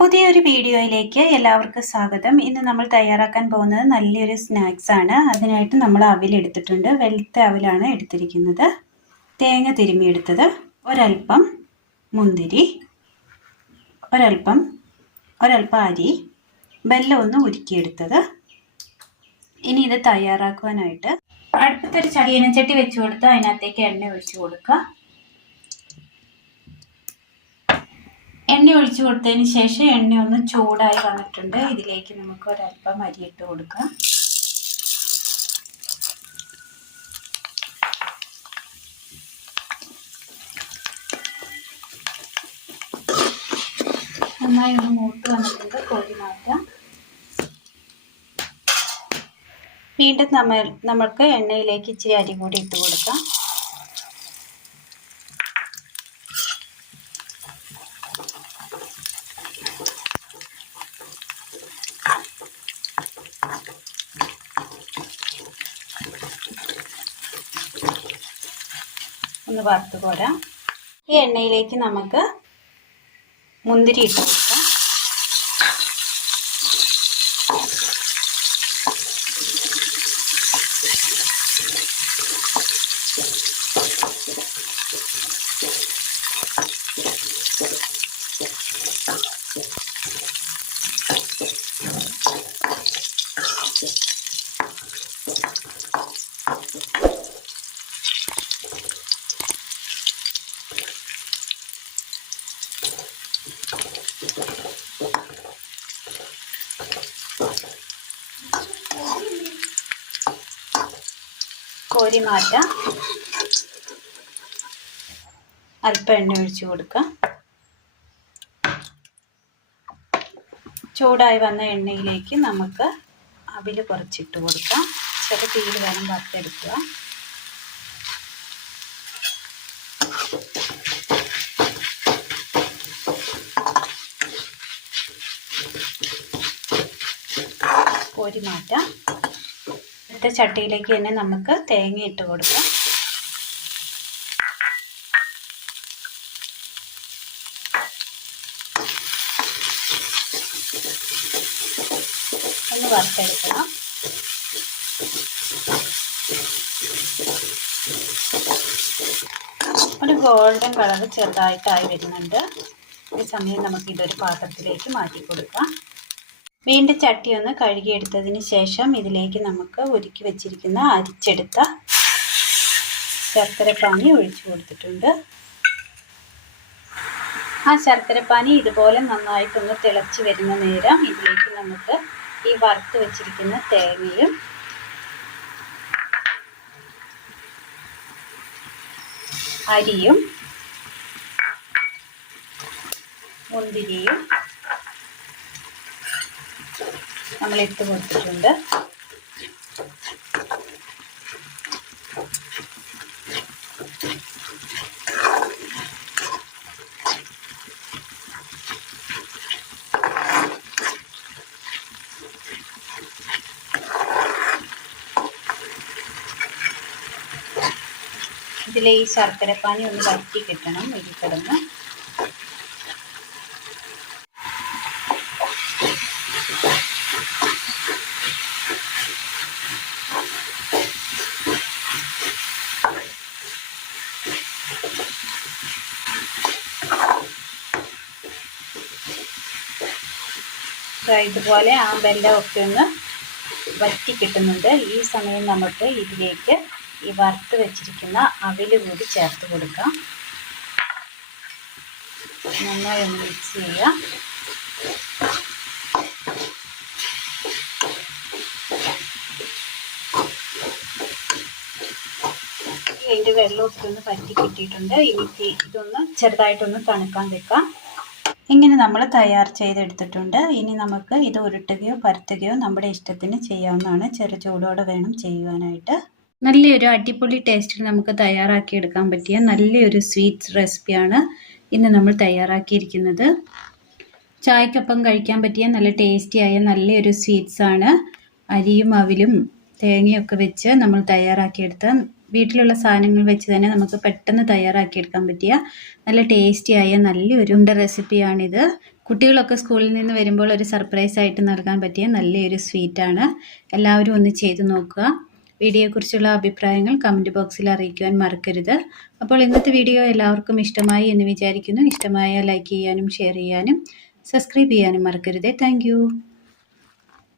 പുതിയൊരു വീഡിയോയിലേക്ക് എല്ലാവർക്കും സ്വാഗതം. ഇന്ന് നമ്മൾ തയ്യാറാക്കാൻ പോകുന്നത് നല്ലൊരു സ്നാക്സ് ആണ്. അതിനായിട്ട് നമ്മൾ അവിലെടുത്തിട്ടുണ്ട്. വെളുത്ത അവിലാണ് എടുത്തിരിക്കുന്നത്. തേങ്ങ തിരുമ്മിയെടുത്തത്, ഒരൽപ്പം മുന്തിരി, ഒരൽപ്പം അരി, വെല്ലം ഒന്ന് ഉരുക്കിയെടുത്തത്. ഇനി ഇത് തയ്യാറാക്കുവാനായിട്ട് അടുപ്പത്തൊരു ചീനച്ചട്ടി വെച്ച് കൊടുത്ത് അതിനകത്തേക്ക് എണ്ണ ഒഴിച്ചു കൊടുക്കുക. എണ്ണ ഒഴിച്ചു കൊടുത്തതിന് ശേഷം എണ്ണ ഒന്ന് ചൂടായി വന്നിട്ടുണ്ട്. ഇതിലേക്ക് നമുക്ക് ഒരൽപ്പം അരി ഇട്ട് കൊടുക്കാം. നന്നായി ഒന്ന് മൂത്ത് വന്നിട്ടുണ്ട്. കോരി മാറ്റാം. വീണ്ടും നമുക്ക് എണ്ണയിലേക്ക് ഇച്ചിരി അരി കൂടി ഇട്ട് കൊടുക്കാം. ഒന്ന് വറുത്ത് കോരാം. ഈ എണ്ണയിലേക്ക് നമുക്ക് മുന്തിരി ഇട്ട് കൊടുക്കാം. കോരി മാറ്റാം. അല്പം എണ്ണ ഒഴിച്ചു കൊടുക്കാം. ചൂടായി വന്ന എണ്ണയിലേക്ക് നമുക്ക് അവിൽ കുറച്ചിട്ട് കൊടുക്കാം. ചെറു തീയിൽ വേണം വറുത്തെടുക്കുക. കോരി മാറ്റാം. അടുത്ത ചട്ടിയിലേക്ക് തന്നെ നമുക്ക് തേങ്ങ ഇട്ട് കൊടുക്കാം. ഒന്ന് വറുത്തെടുക്കണം. ഒരു ഗോൾഡൻ കളർ ചെറുതായിട്ടായി വരുന്നുണ്ട്. ഈ സമയം നമുക്ക് ഇതൊരു പാത്രത്തിലേക്ക് മാറ്റി കൊടുക്കാം. വീണ്ടും ചട്ടി ഒന്ന് കഴുകിയെടുത്തതിന് ശേഷം ഇതിലേക്ക് നമുക്ക് ഉരുക്കി വെച്ചിരിക്കുന്ന അരിച്ചെടുത്ത ശർക്കരപ്പാനി ഒഴിച്ചു കൊടുത്തിട്ടുണ്ട്. ആ ശർക്കരപ്പാനി ഇതുപോലെ നന്നായിട്ടൊന്ന് തിളച്ച് വരുന്ന നേരം ഇതിലേക്ക് നമുക്ക് ഈ വറുത്ത് വെച്ചിരിക്കുന്ന തേങ്ങയും അരിയും മുന്തിരിയും നമ്മൾ ഇട്ട് കൊടുത്തിട്ടുണ്ട്. ഇതിലെ ഈ ശർക്കരപ്പാനി ഒന്ന് വറ്റി കിട്ടണം. ഇതിൽ കിടന്ന് ഇതുപോലെ ആ വെല്ലമൊക്കെ ഒന്ന് വറ്റി കിട്ടുന്നുണ്ട്. ഈ സമയം നമുക്ക് ഇതിലേക്ക് ഈ വറുത്ത് വെച്ചിരിക്കുന്ന അവിൽ കൂടി ചേർത്ത് കൊടുക്കാം. നന്നായി ഒന്ന് മിക്സ് ചെയ്യാം. ഇതിൻ്റെ വെള്ളമൊക്കെ ഒന്ന് വറ്റി കിട്ടിയിട്ടുണ്ട്. എനിക്ക് ഇതൊന്ന് ചെറുതായിട്ടൊന്ന് തണുക്കാൻ വെക്കാം. ഇങ്ങനെ നമ്മൾ തയ്യാർ ചെയ്തെടുത്തിട്ടുണ്ട്. ഇനി നമുക്ക് ഇത് ഉരുട്ടുകയോ പരത്തുകയോ നമ്മുടെ ഇഷ്ടത്തിന് ചെയ്യാവുന്നതാണ്. ചെറു ചൂടോടെ വേണം ചെയ്യുവാനായിട്ട്. നല്ലൊരു അടിപൊളി ടേസ്റ്റിൽ നമുക്ക് തയ്യാറാക്കിയെടുക്കാൻ പറ്റിയ നല്ലൊരു സ്വീറ്റ്സ് റെസിപ്പിയാണ് ഇന്ന് നമ്മൾ തയ്യാറാക്കിയിരിക്കുന്നത്. ചായക്കൊപ്പം കഴിക്കാൻ പറ്റിയ നല്ല ടേസ്റ്റിയായ നല്ലൊരു സ്വീറ്റ്സാണ്. അരിയും അവിലും തേങ്ങയൊക്കെ വെച്ച് നമ്മൾ തയ്യാറാക്കിയെടുത്ത വീട്ടിലുള്ള സാധനങ്ങൾ വെച്ച് തന്നെ നമുക്ക് പെട്ടെന്ന് തയ്യാറാക്കിയെടുക്കാൻ പറ്റിയ നല്ല ടേസ്റ്റിയായ നല്ലൊരു ഉണ്ട റെസിപ്പിയാണിത്. കുട്ടികളൊക്കെ സ്കൂളിൽ നിന്ന് വരുമ്പോൾ ഒരു സർപ്രൈസ് ആയിട്ട് നൽകാൻ പറ്റിയ നല്ലൊരു സ്വീറ്റാണ്. എല്ലാവരും ഒന്ന് ചെയ്ത് നോക്കുക. വീഡിയോയെക്കുറിച്ചുള്ള അഭിപ്രായങ്ങൾ കമൻറ്റ് ബോക്സിൽ അറിയിക്കുവാൻ മറക്കരുത്. അപ്പോൾ ഇന്നത്തെ വീഡിയോ എല്ലാവർക്കും ഇഷ്ടമായി എന്ന് വിചാരിക്കുന്നു. ഇഷ്ടമായാൽ ലൈക്ക് ചെയ്യാനും ഷെയർ ചെയ്യാനും സബ്സ്ക്രൈബ് ചെയ്യാനും മറക്കരുതേ. താങ്ക്